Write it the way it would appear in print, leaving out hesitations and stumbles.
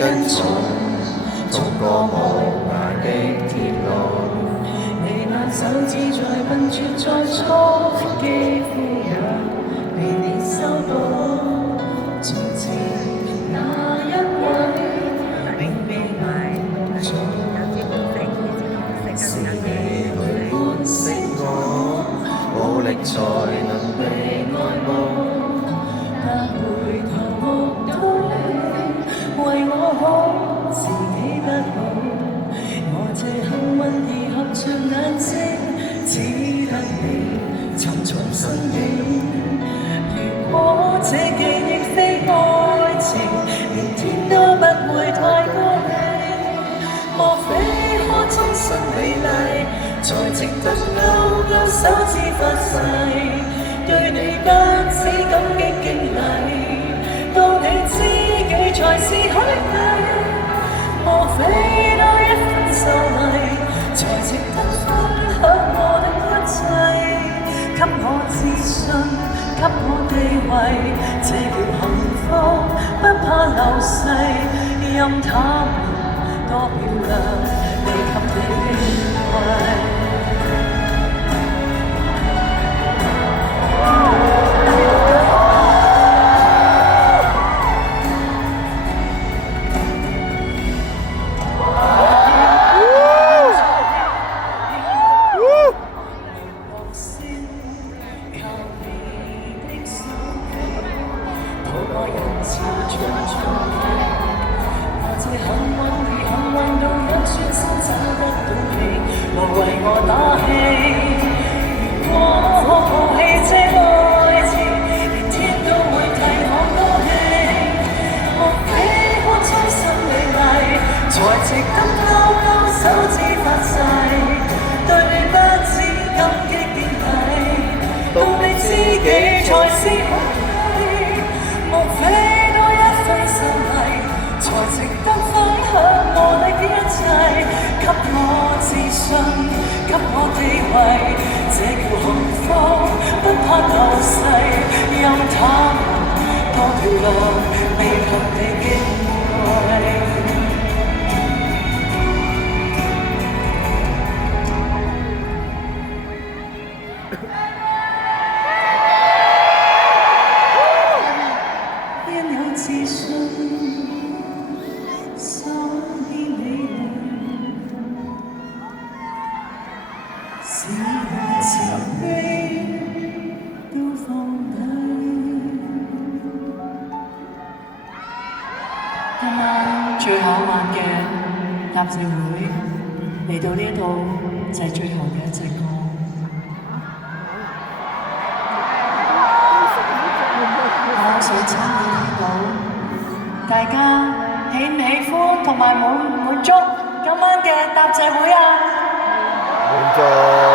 跟從，逐個無涯的鐵路。你那手指再笨拙再粗，肌膚也被你修補。從前那一位並未埋葬，是你來喚醒我，無力才能被愛慕。但回頭目睹你為我好，自己不好。我這幸運兒合着眼睛，只得你尋重生命。如果這記憶非愛情，連天都不會太高興。莫非可終身美麗，才值得勾勾手指發誓，對你不止感激敬禮，到你知己才是虛偽。莫非多一份秀麗，才值得分享我的一切，給我自信，給我地位，這叫幸福，不怕流逝，任他們多漂亮，未及你矜貴。最後一晚嘅答謝會嚟到呢度就係最後嘅一隻歌。我想親眼睇到大家喜唔喜歡同埋滿唔滿足今晚嘅答謝會啊？滿足。